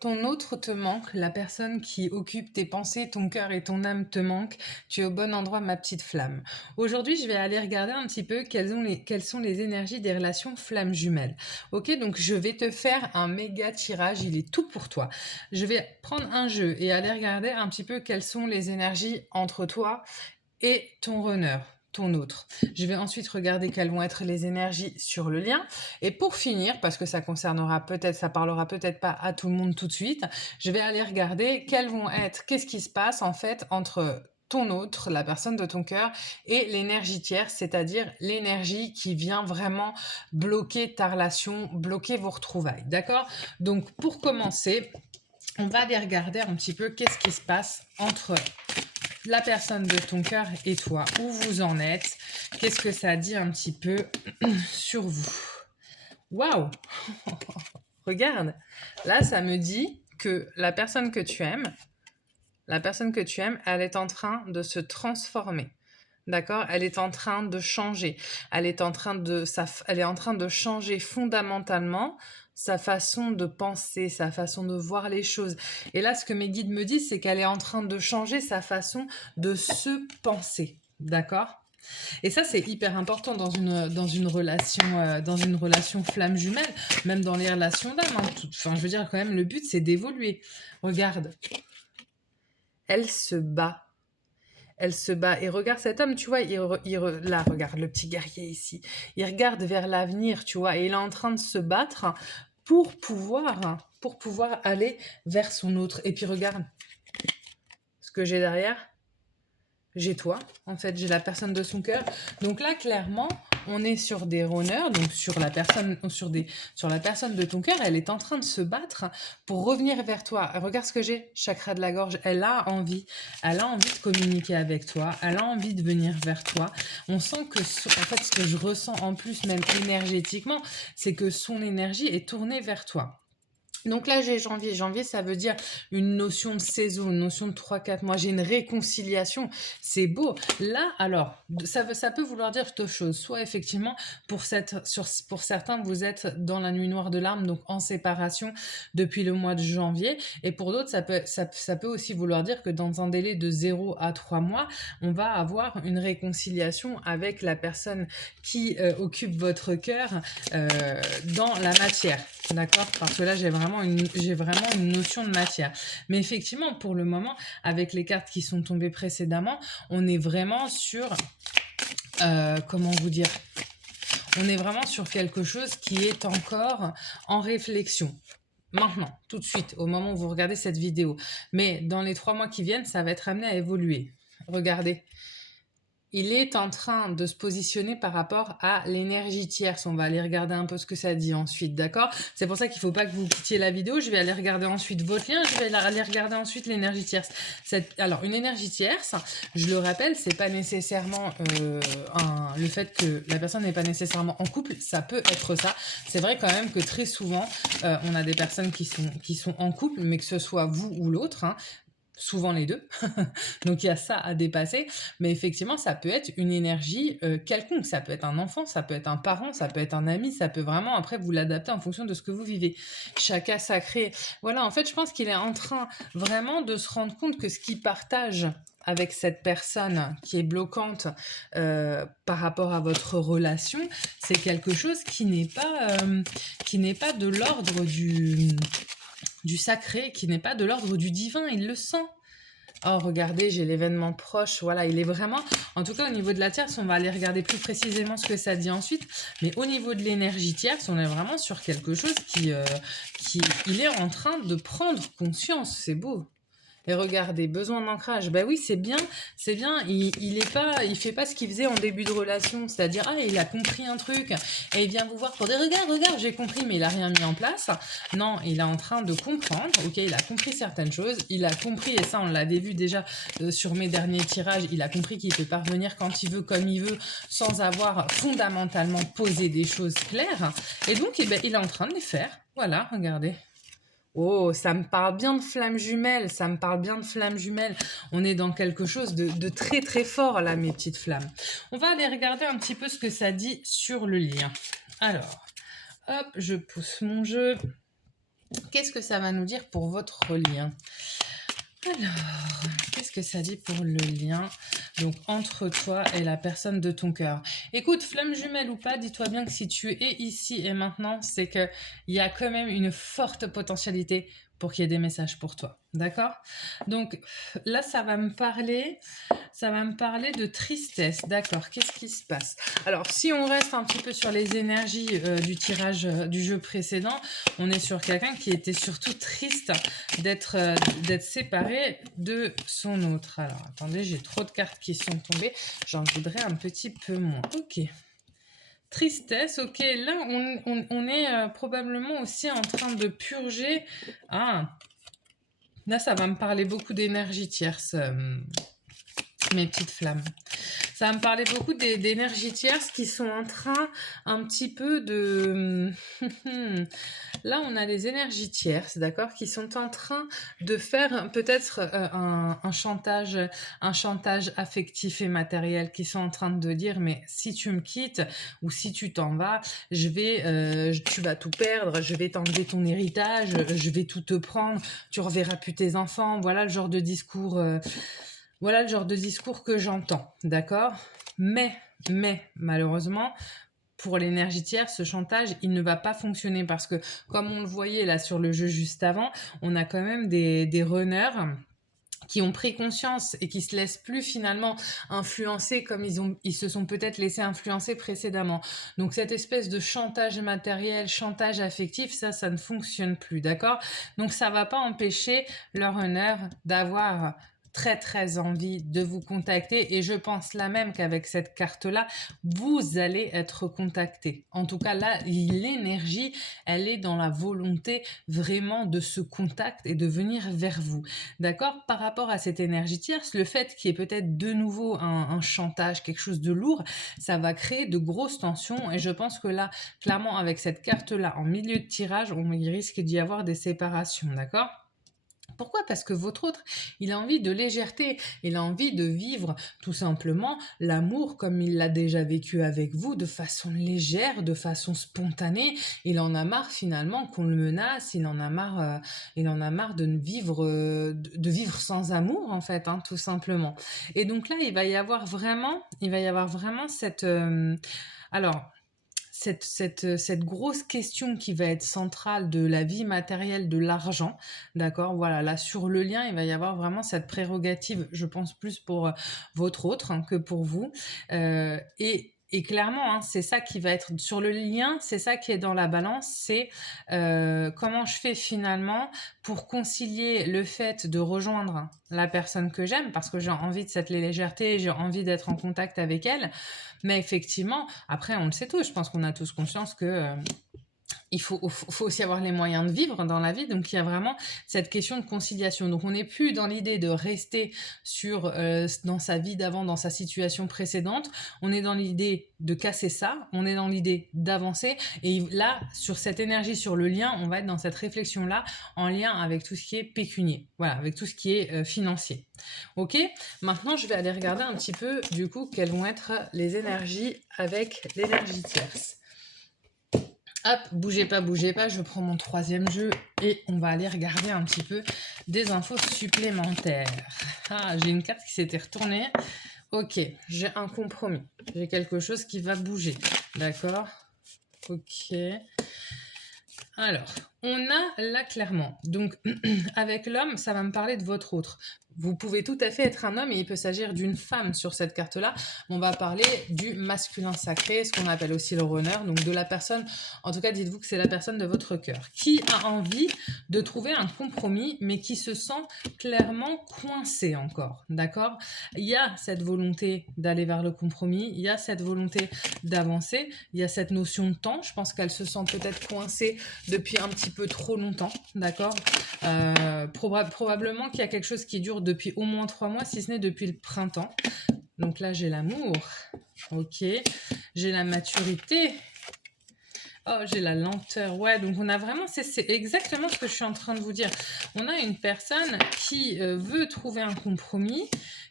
Ton autre te manque, la personne qui occupe tes pensées, ton cœur et ton âme te manque. Tu es au bon endroit, ma petite flamme. Aujourd'hui, je vais aller regarder un petit peu quelles sont les énergies des relations flammes jumelles. Ok, donc je vais te faire un méga tirage, il est tout pour toi. Je vais prendre un jeu et aller regarder un petit peu quelles sont les énergies entre toi et ton runner, ton autre. Je vais ensuite regarder quelles vont être les énergies sur le lien. Et pour finir, parce que ça concernera peut-être, ça parlera peut-être pas à tout le monde tout de suite, je vais aller regarder qu'est-ce qui se passe en fait entre ton autre, la personne de ton cœur, et l'énergie tierce, c'est-à-dire l'énergie qui vient vraiment bloquer ta relation, bloquer vos retrouvailles. D'accord? Donc, pour commencer, on va aller regarder un petit peu qu'est-ce qui se passe entre la personne de ton cœur et toi, où vous en êtes, qu'est-ce que ça dit un petit peu sur vous. Waouh. Regarde, là ça me dit que la personne que tu aimes, elle est en train de se transformer. D'accord? Elle est en train de changer. Elle est en train de changer fondamentalement sa façon de penser, sa façon de voir les choses. Et là, ce que mes guides me disent, c'est qu'elle est en train de changer sa façon de se penser. D'accord? Et ça, c'est hyper important dans une relation flamme jumelle, même dans les relations d'âme. Hein. Enfin, je veux dire, quand même, le but, c'est d'évoluer. Regarde, elle se bat. Elle se bat. Et regarde cet homme, tu vois, là, regarde le petit guerrier ici. Il regarde vers l'avenir, tu vois, et il est en train de se battre pour pouvoir aller vers son autre. Et puis regarde ce que j'ai derrière. J'ai toi, en fait, j'ai la personne de son cœur. Donc là, clairement, on est sur des runners, donc sur la personne de ton cœur, elle est en train de se battre pour revenir vers toi. Regarde ce que j'ai, chakra de la gorge, elle a envie de communiquer avec toi, elle a envie de venir vers toi. On sent que, en fait, ce que je ressens en plus, même énergétiquement, c'est que son énergie est tournée vers toi. Donc là, j'ai janvier. Janvier, ça veut dire une notion de saison, une notion de 3-4 mois. J'ai une réconciliation. C'est beau. Là, alors, ça peut vouloir dire deux choses. Soit effectivement, pour certains, vous êtes dans la nuit noire de larmes, donc en séparation depuis le mois de janvier. Et pour d'autres, ça peut aussi vouloir dire que dans un délai de 0 à 3 mois, on va avoir une réconciliation avec la personne qui occupe votre cœur dans la matière. D'accord? Parce que là, j'ai vraiment une notion de matière. Mais effectivement, pour le moment, avec les cartes qui sont tombées précédemment, on est vraiment sur... comment vous dire? On est vraiment sur quelque chose qui est encore en réflexion. Maintenant, tout de suite, au moment où vous regardez cette vidéo. Mais dans les 3 mois qui viennent, ça va être amené à évoluer. Regardez. Il est en train de se positionner par rapport à l'énergie tierce. On va aller regarder un peu ce que ça dit ensuite, d'accord? C'est pour ça qu'il ne faut pas que vous quittiez la vidéo. Je vais aller regarder ensuite votre lien. Je vais aller regarder ensuite l'énergie tierce. Alors, une énergie tierce, je le rappelle, c'est pas nécessairement le fait que la personne n'est pas nécessairement en couple. Ça peut être ça. C'est vrai quand même que très souvent, on a des personnes qui sont en couple, mais que ce soit vous ou l'autre, hein, souvent les deux. Donc il y a ça à dépasser. Mais effectivement, ça peut être une énergie quelconque. Ça peut être un enfant, ça peut être un parent, ça peut être un ami, ça peut vraiment, après, vous l'adapter en fonction de ce que vous vivez. Chacun sacré. Voilà, en fait, je pense qu'il est en train vraiment de se rendre compte que ce qu'il partage avec cette personne qui est bloquante par rapport à votre relation, c'est quelque chose qui n'est pas de l'ordre du sacré, qui n'est pas de l'ordre du divin, il le sent. Oh, regardez, j'ai l'événement proche. Voilà, il est vraiment... En tout cas, au niveau de la tierce, on va aller regarder plus précisément ce que ça dit ensuite. Mais au niveau de l'énergie tierce, on est vraiment sur quelque chose qui... Il est en train de prendre conscience. C'est beau. Et regardez, besoin d'ancrage. Ben oui, c'est bien. Il fait pas ce qu'il faisait en début de relation. C'est-à-dire, il a compris un truc et il vient vous voir pour dire, regarde, j'ai compris, mais il a rien mis en place. Non, il est en train de comprendre. Ok, il a compris certaines choses. Il a compris, et ça, on l'avait vu déjà sur mes derniers tirages, il a compris qu'il peut parvenir quand il veut, comme il veut, sans avoir fondamentalement posé des choses claires. Et donc, il est en train de les faire. Voilà, regardez. Oh, ça me parle bien de flammes jumelles, ça me parle bien de flammes jumelles. On est dans quelque chose de très très fort là, mes petites flammes. On va aller regarder un petit peu ce que ça dit sur le lien. Alors, hop, je pousse mon jeu. Qu'est-ce que ça va nous dire pour votre lien? Alors, qu'est-ce que ça dit pour le lien donc entre toi et la personne de ton cœur? Écoute, flamme jumelle ou pas, dis-toi bien que si tu es ici et maintenant, c'est qu'il y a quand même une forte potentialité pour qu'il y ait des messages pour toi. D'accord? Donc là, ça va me parler de tristesse. D'accord, qu'est-ce qui se passe? Alors, si on reste un petit peu sur les énergies du tirage du jeu précédent, on est sur quelqu'un qui était surtout triste d'être séparé de son autre. Alors, attendez, j'ai trop de cartes qui sont tombées. J'en voudrais un petit peu moins. Ok. Tristesse, ok. Là, on est probablement aussi en train de purger. Ah, là, ça va me parler beaucoup d'énergie tierce, mes petites flammes. Ça va me parler beaucoup d'énergie tierce qui sont en train un petit peu de... Là, on a les énergies tierces, d'accord, qui sont en train de faire peut-être un chantage affectif et matériel, qui sont en train de dire, mais si tu me quittes ou si tu t'en vas, tu vas tout perdre, je vais t'enlever ton héritage, je vais tout te prendre, tu reverras plus tes enfants. Voilà le genre de discours. Voilà le genre de discours que j'entends, d'accord? Mais, malheureusement, pour l'énergie tierce, ce chantage, il ne va pas fonctionner parce que, comme on le voyait là sur le jeu juste avant, on a quand même des runners qui ont pris conscience et qui se laissent plus finalement influencer comme ils se sont peut-être laissés influencer précédemment. Donc cette espèce de chantage matériel, chantage affectif, ça ne fonctionne plus, d'accord? Donc ça va pas empêcher le runner d'avoir très envie de vous contacter et je pense là même qu'avec cette carte-là, vous allez être contacté. En tout cas là, l'énergie, elle est dans la volonté vraiment de ce contact et de venir vers vous. D'accord? Par rapport à cette énergie tierce, le fait qu'il y ait peut-être de nouveau un chantage, quelque chose de lourd, ça va créer de grosses tensions et je pense que là, clairement, avec cette carte-là en milieu de tirage, il risque d'y avoir des séparations, d'accord? Pourquoi? Parce que votre autre, il a envie de légèreté, il a envie de vivre tout simplement l'amour comme il l'a déjà vécu avec vous, de façon légère, de façon spontanée. Il en a marre finalement qu'on le menace, il en a marre de vivre sans amour en fait, hein, tout simplement. Et donc là, il va y avoir vraiment alors, cette grosse question qui va être centrale de la vie matérielle, de l'argent, d'accord? Voilà, là, sur le lien, il va y avoir vraiment cette prérogative, je pense, plus pour votre autre hein, que pour vous. Et clairement, hein, c'est ça qui va être sur le lien, c'est ça qui est dans la balance, c'est comment je fais finalement pour concilier le fait de rejoindre la personne que j'aime, parce que j'ai envie de cette légèreté, j'ai envie d'être en contact avec elle, mais effectivement, après, on le sait tous, je pense qu'on a tous conscience que il faut aussi avoir les moyens de vivre dans la vie. Donc, il y a vraiment cette question de conciliation. Donc, on n'est plus dans l'idée de rester dans sa vie d'avant, dans sa situation précédente. On est dans l'idée de casser ça. On est dans l'idée d'avancer. Et là, sur cette énergie, sur le lien, on va être dans cette réflexion-là en lien avec tout ce qui est pécunier. Voilà, avec tout ce qui est financier. Ok? Maintenant, je vais aller regarder un petit peu, du coup, quelles vont être les énergies avec l'énergie tierce. Hop, bougez pas, je prends mon troisième jeu et on va aller regarder un petit peu des infos supplémentaires. Ah, j'ai une carte qui s'était retournée. Ok, j'ai un compromis. J'ai quelque chose qui va bouger. D'accord? Ok. Alors, on a là clairement. Donc, avec l'homme, ça va me parler de votre autre. Vous pouvez tout à fait être un homme et il peut s'agir d'une femme sur cette carte-là. On va parler du masculin sacré, ce qu'on appelle aussi le runner, donc de la personne, en tout cas dites-vous que c'est la personne de votre cœur, qui a envie de trouver un compromis, mais qui se sent clairement coincé encore, d'accord? Il y a cette volonté d'aller vers le compromis, il y a cette volonté d'avancer, il y a cette notion de temps, je pense qu'elle se sent peut-être coincée depuis un petit peu trop longtemps, d'accord? Probablement qu'il y a quelque chose qui dure depuis au moins 3 mois, si ce n'est depuis le printemps. Donc là, j'ai l'amour. Ok. J'ai la maturité. Oh, j'ai la lenteur. Ouais, donc on a vraiment... C'est exactement ce que je suis en train de vous dire. On a une personne qui veut trouver un compromis,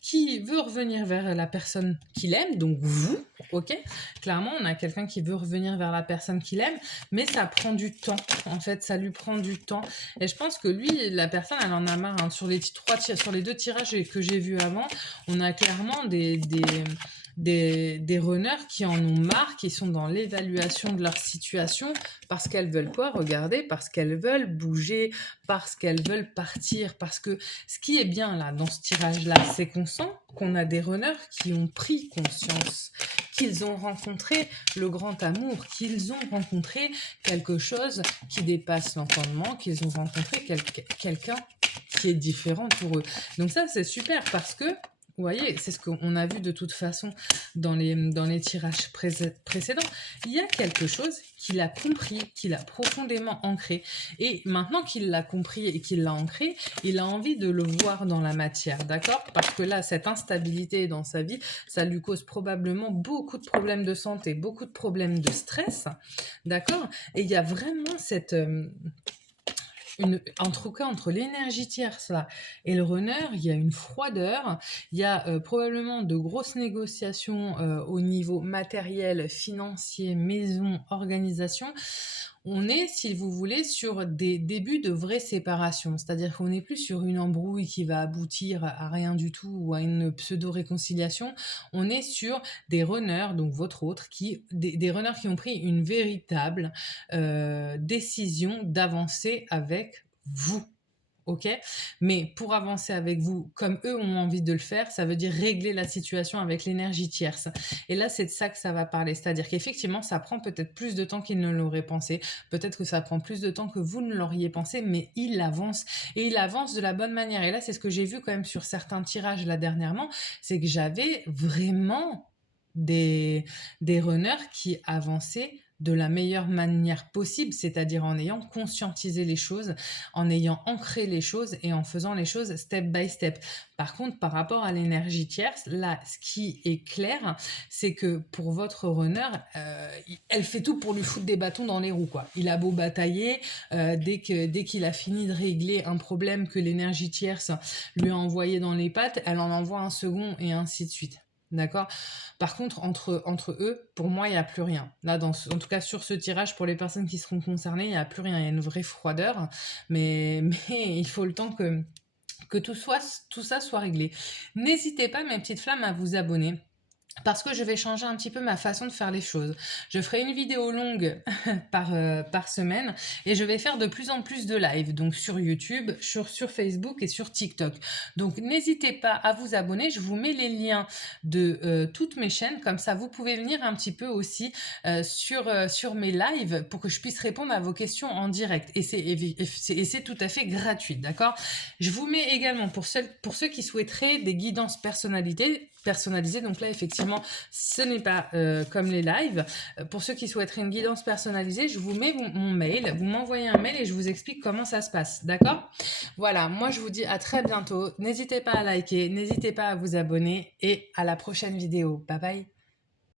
qui veut revenir vers la personne qu'il aime, donc vous, ok? Clairement, on a quelqu'un qui veut revenir vers la personne qu'il aime, mais ça prend du temps. En fait, ça lui prend du temps. Et je pense que lui, la personne, elle en a marre. Hein. Sur les 2 tirages que j'ai vus avant, on a clairement des runners qui en ont marre, qui sont dans l'évaluation de leur situation, parce qu'elles veulent quoi? Regardez, parce qu'elles veulent bouger, parce qu'elles veulent partir, parce que ce qui est bien là, dans ce tirage-là, c'est qu'on sent qu'on a des runners qui ont pris conscience, qu'ils ont rencontré le grand amour, qu'ils ont rencontré quelque chose qui dépasse l'entendement, qu'ils ont rencontré quelqu'un qui est différent pour eux. Donc ça, c'est super parce que, vous voyez, c'est ce qu'on a vu de toute façon dans les tirages précédents. Il y a quelque chose qu'il a compris, qu'il a profondément ancré. Et maintenant qu'il l'a compris et qu'il l'a ancré, il a envie de le voir dans la matière, d'accord? Parce que là, cette instabilité dans sa vie, ça lui cause probablement beaucoup de problèmes de santé, beaucoup de problèmes de stress, d'accord? Et il y a vraiment cette... en tout cas, entre l'énergie tierce là, et le runner, il y a une froideur, il y a probablement de grosses négociations au niveau matériel, financier, maison, organisation. On est, si vous voulez, sur des débuts de vraie séparation, c'est-à-dire qu'on n'est plus sur une embrouille qui va aboutir à rien du tout ou à une pseudo-réconciliation, on est sur des runners, donc votre autre, des runners qui ont pris une véritable décision d'avancer avec vous. Ok, mais pour avancer avec vous, comme eux ont envie de le faire, ça veut dire régler la situation avec l'énergie tierce. Et là, c'est de ça que ça va parler. C'est-à-dire qu'effectivement, ça prend peut-être plus de temps qu'il ne l'aurait pensé. Peut-être que ça prend plus de temps que vous ne l'auriez pensé, mais il avance. Et il avance de la bonne manière. Et là, c'est ce que j'ai vu quand même sur certains tirages là dernièrement, c'est que j'avais vraiment des runners qui avançaient de la meilleure manière possible, c'est-à-dire en ayant conscientisé les choses, en ayant ancré les choses et en faisant les choses step by step. Par contre, par rapport à l'énergie tierce, là, ce qui est clair, c'est que pour votre runner, elle fait tout pour lui foutre des bâtons dans les roues, quoi. Il a beau batailler, dès qu'il a fini de régler un problème que l'énergie tierce lui a envoyé dans les pattes, elle en envoie un second et ainsi de suite. D'accord? Par contre, entre eux, pour moi, il n'y a plus rien. Là, en tout cas, sur ce tirage, pour les personnes qui seront concernées, il n'y a plus rien. Il y a une vraie froideur. Mais il faut le temps que tout ça soit réglé. N'hésitez pas, mes petites flammes, à vous abonner. Parce que je vais changer un petit peu ma façon de faire les choses. Je ferai une vidéo longue par semaine et je vais faire de plus en plus de live, donc sur YouTube, sur Facebook et sur TikTok. Donc n'hésitez pas à vous abonner, je vous mets les liens de toutes mes chaînes, comme ça vous pouvez venir un petit peu aussi sur mes lives pour que je puisse répondre à vos questions en direct. Et c'est tout à fait gratuit, d'accord? Je vous mets également, pour ceux qui souhaiteraient des guidances personnalisées, donc là effectivement ce n'est pas comme les lives. Pour ceux qui souhaiteraient une guidance personnalisée, je vous mets mon mail, vous m'envoyez un mail et je vous explique comment ça se passe, d'accord? Voilà, moi je vous dis à très bientôt, n'hésitez pas à liker, n'hésitez pas à vous abonner et à la prochaine vidéo, bye bye.